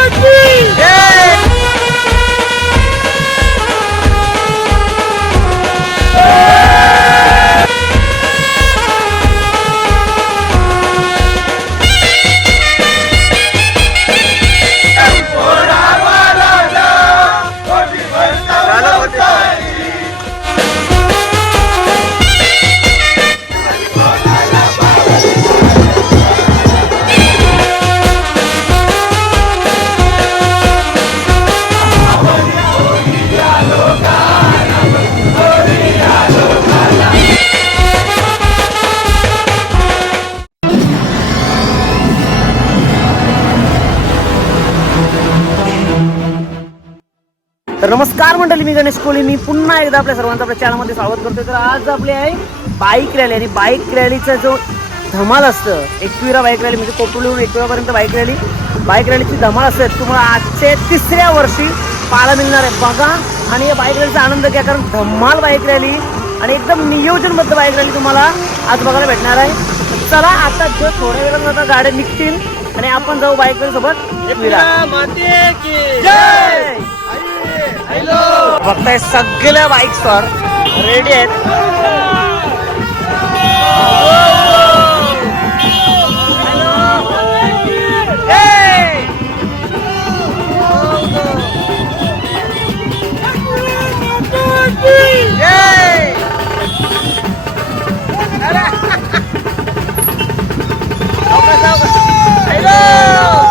Lord, please! तर नमस्कार मंडळी मी गणेश कोहली मी पुन्हा एकदा आपल्या सर्वांचं आपल्या चॅनलमध्ये स्वागत करतोय. तर आज आपली आहे बाईक रॅली आणि बाईक रॅलीचा जो धमाल असतं एकविरा बाईक रॅली म्हणजे कोपरलीहून एकविरापर्यंत बाईक रॅली बाईक रॅलीची धमाल असते. तुम्हाला आजचे तिसऱ्या वर्षी पाहायला मिळणार आहे. बघा आणि या बाईक रॅलीचा आनंद घ्या कारण धमाल बाईक रॅली आणि एकदम नियोजनबद्ध बाईक रॅली तुम्हाला आज बघायला भेटणार आहे. चला आता जो थोड्या वेळात आता गाड्या निघतील आणि आपण जाऊ बाईक रॅली सोबत एकविरा. जय! बघताय सगळ्या बाईक्सवर रेडी आहेत Hey! Yay! Hello!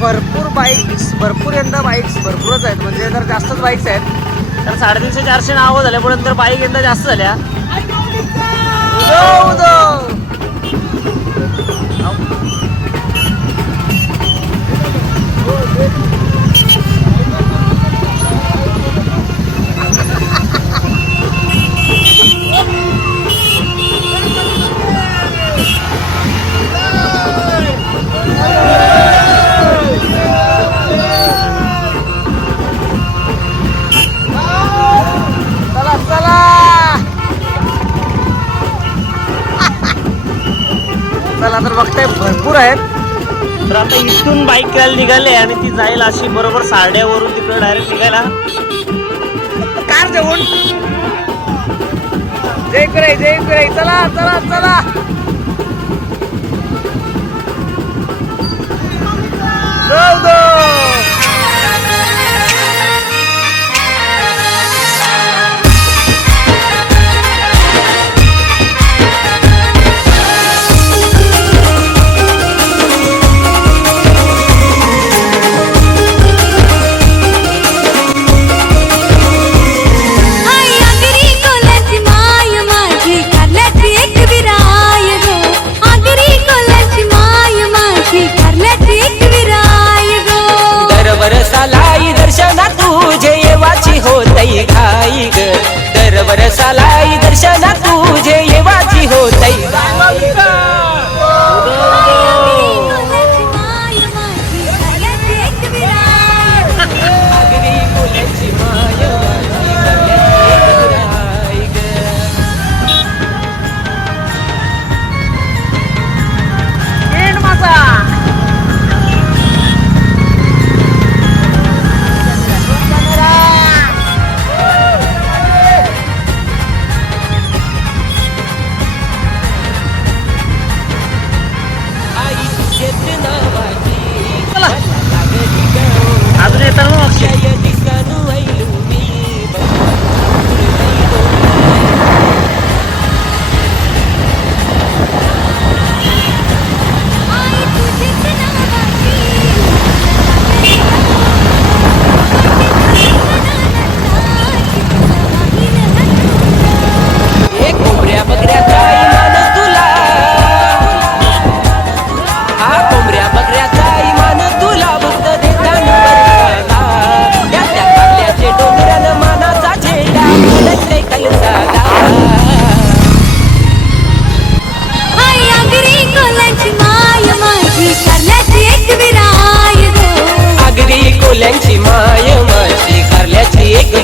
भरपूर बाईक्स भरपूर यंदा बाईक्स भरपूरच आहेत. म्हणजे जर जास्तच बाईक्स आहेत तर साडेतीनशे चारशे नावं झाल्या पण तर बाईक यंदा जास्त झाल्या. उदो, उदो. ऐकायला निघाले आणि ती जाईल अशी बरोबर साड्यावरून तिकडे डायरेक्ट निघायला. कार जेवण जय कराय जय कराय चला चला चला.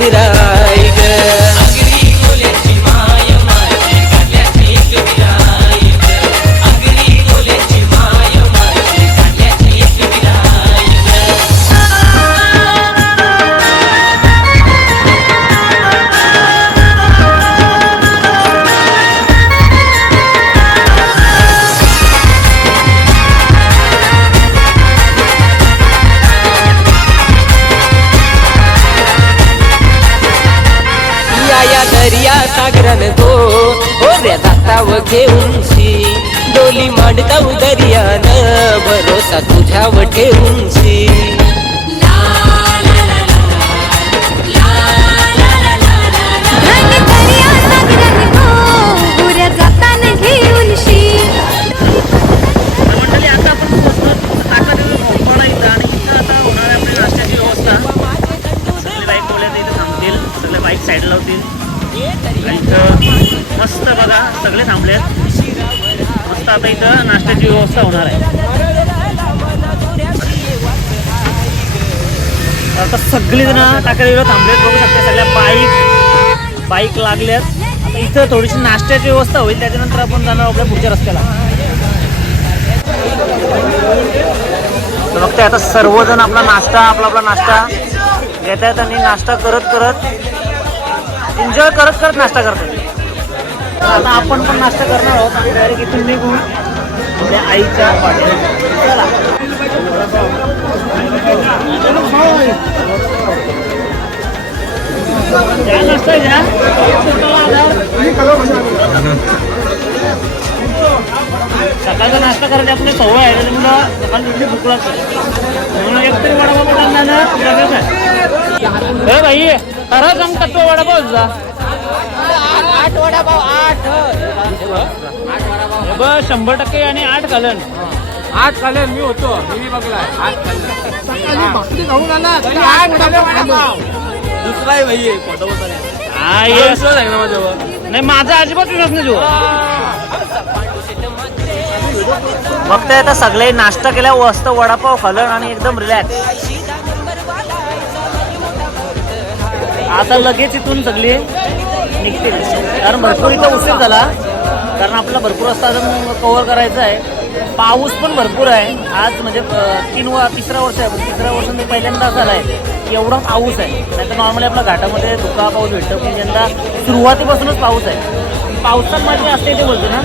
querirás नाव घेऊनशी डोली मांडता दर्यान भरोसा तुझ्यावर ठेवूनशी सगळे थांबले मस्त आता इथं नाश्त्याची व्यवस्था होणार आहे. आता सगळे जण टाकळीवर थांबलेत. बघू शकता सगळ्या बाईक बाईक लागल्यात आता इथं थोडीशी नाश्त्याची व्यवस्था होईल. त्याच्यानंतर आपण जाणार आपल्या पुढच्या रस्त्याला. तर आता सर्वजण आपला नाश्ता आपला आपला नाश्ता. घेत आहेत आणि नाश्ता करत करत एन्जॉय करत करत नाश्ता करतात. आता आपण पण नाश्ता करणार आहोत. म्हणजे आणि डायरेक्ट इथून निघून आपल्या आईच्या सकाळचा नाश्ता करायची आपली सवय आहे म्हणजे त्याच्यामुळं सकाळी उठली भूक लागते. म्हणून एक तरी वडापाव पकडला ना लगेच आहे. भाई खरं सांगतात तो वडापावचा आठ वडापाव आठ. हे बघ शंभर टक्के आणि आठ घालन. आठ खाल्ले मी होतो. मी बघलाय. आठ खाल्ले भाकरी खाऊन आला तरी आठ खाल्ले. वडापाव. दुसरा आहे भाई आहे नाही माझा अजिबात विश्वास नाही जुआ बघताय आता सगळे नाश्ता केल्या मस्त वडापाव खालन आणि एकदम रिलॅक्स आता लगेच इथून सगळे. निघतील. कारण भरपूर इथं उशीर झाला. कारण आपला भरपूर रस्ता अजून कव्हर करायचा आहे. पाऊस पण भरपूर आहे. आज म्हणजे तीन व तिसरा वर्ष आहे. म्हणजे तिसऱ्या तिसऱ्या वर्षामध्ये पहिल्यांदा असं झाला आहे की एवढा पाऊस आहे. नाही तर नॉर्मली आपल्या घाटामध्ये धुका पाऊस भेटतो. पण यंदा सुरुवातीपासूनच पाऊस आहे. पावसामध्ये असते ते बोलतो ना?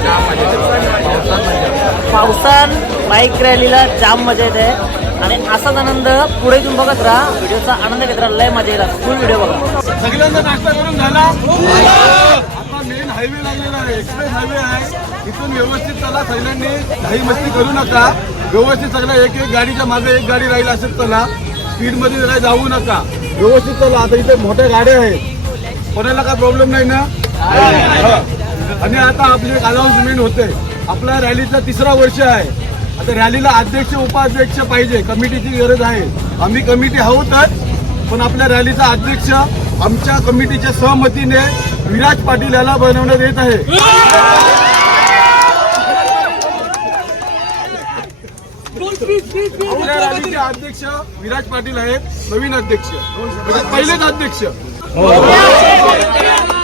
पावसान बाईक रॅलीला जाम मजा येते. आणि असाच आनंद पुढे तुम्ही बघत राहा. व्हिडिओचा आनंद घेत राहा. लय मजा येईल. फुल व्हिडिओ बघा. सगळ्यांचा नाश्ता करून झाला. आता मेन हायवे लागलेला आहे. एक्सप्रेस हायवे आहे. इथून व्यवस्थित चला सगळ्यांनी. घाई मस्ती करू नका. व्यवस्थित सगळ्या एक एक गाडीच्या मागे एक गाडी राहील असेल चला स्पीडमध्ये काही जाऊ नका. व्यवस्थित चला. आता इथे मोठ्या गाड्या आहेत. कोणाला काय प्रॉब्लेम नाही ना? आणि आता आपली एक अनाउन्समेंट होते. आपल्या रॅलीचा तिसरा वर्ष आहे. आता रॅलीला अध्यक्ष उपाध्यक्ष पाहिजे कमिटीची गरज आहे. आम्ही कमिटी आहोतच पण आपल्या रॅलीचा अध्यक्ष आमच्या कमिटीच्या सहमतीने विराज पाटील याला बनवण्यात येत आहे. आपल्या रॅलीचे अध्यक्ष विराज पाटील आहेत नवीन अध्यक्ष. म्हणजे पहिलेच अध्यक्ष. हो.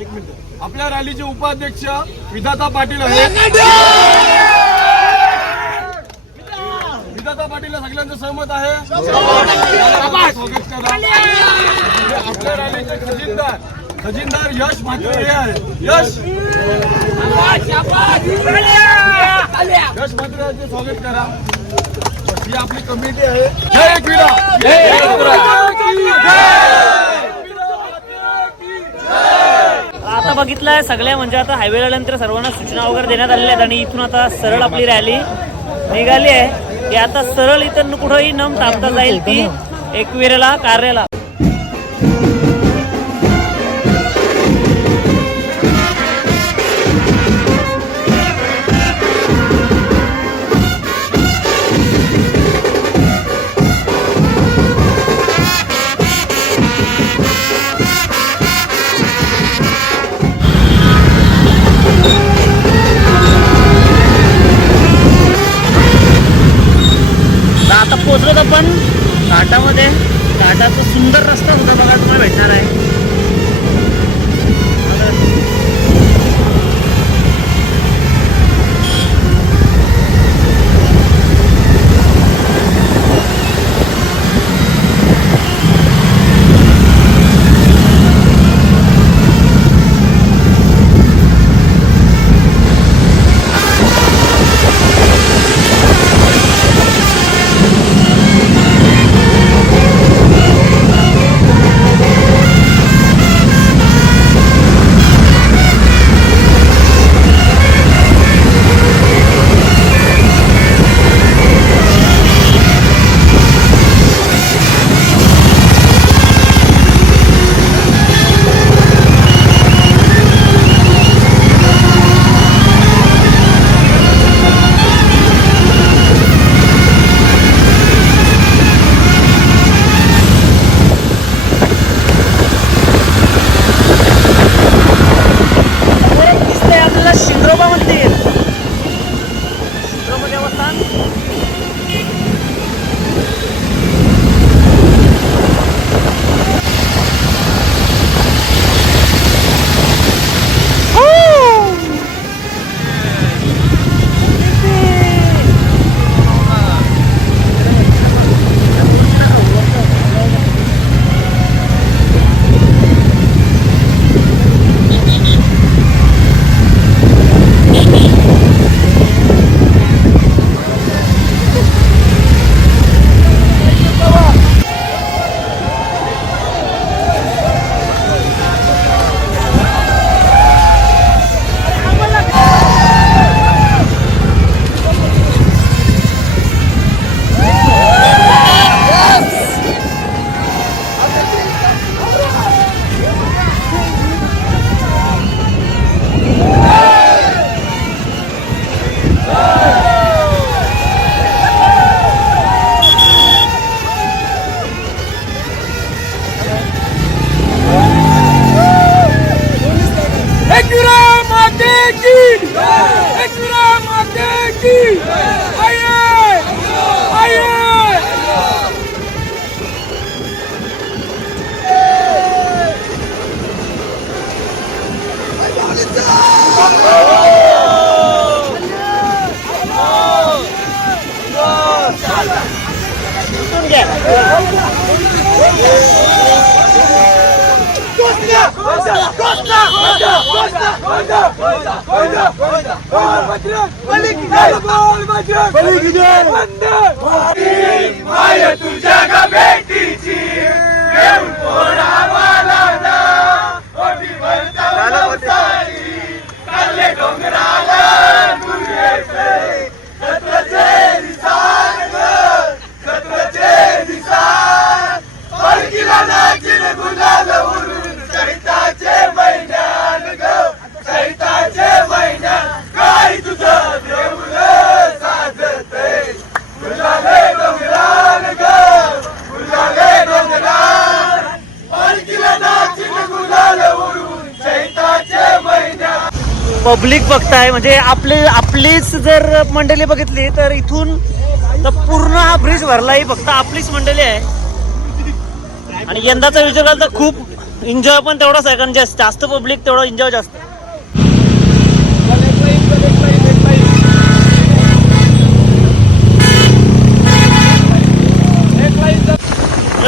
एक मिनिट आपल्या रॅलीचे उपाध्यक्ष विधाता पाटील आहेत. विधाता पाटील सगळ्यांचं सहमत आहे. स्वागत करा आपल्या रॅलीचे खजिनदार खजिनदार यश म्हात्रे हे आहे. यश! यश म्हात्रे स्वागत करा. ही आपली कमिटी आहे. जय एकविरा जय आता बघितलंय सगळ्या म्हणजे आता हायवे आल्यानंतर सर्वांना सूचना वगैरे देण्यात आलेल्या आहेत आणि इथून आता सरळ आपली रॅली निघाली आहे. की आता सरळ इथं कुठंही न थांबता जाईल ती एकविरेला कार्याला. की एकरा माता की आइए आइए Yeah. इथून घ्या. पब्लिक बघताय म्हणजे आपले आपलीच जर मंडळी बघितली तर इथून तर पूर्ण हा ब्रिज भरलाय फक्त आपलीच मंडळी आहे. आणि यंदाचा विचार केला तर खूप एन्जॉय पण तेवढाच आहे कारण जास्त जास्त पब्लिक तेवढं एन्जॉय जास्त.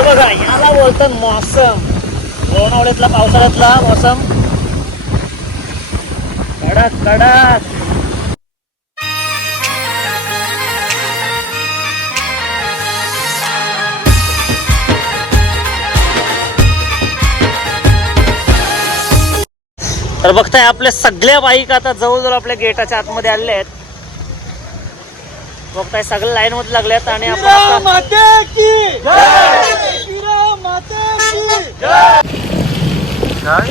बघा याला बोलतात मौसम. लोणावळ्यातला पावसाळ्यातला मौसम. कडक कडक तर बघताय आपल्या सगळ्या बाईक आता जवळजवळ आपल्या गेटाच्या आतमध्ये आलेल्या आहेत. बघताय सगळ्या लाईन मध्ये लागल्यात आणि आपण आता- काय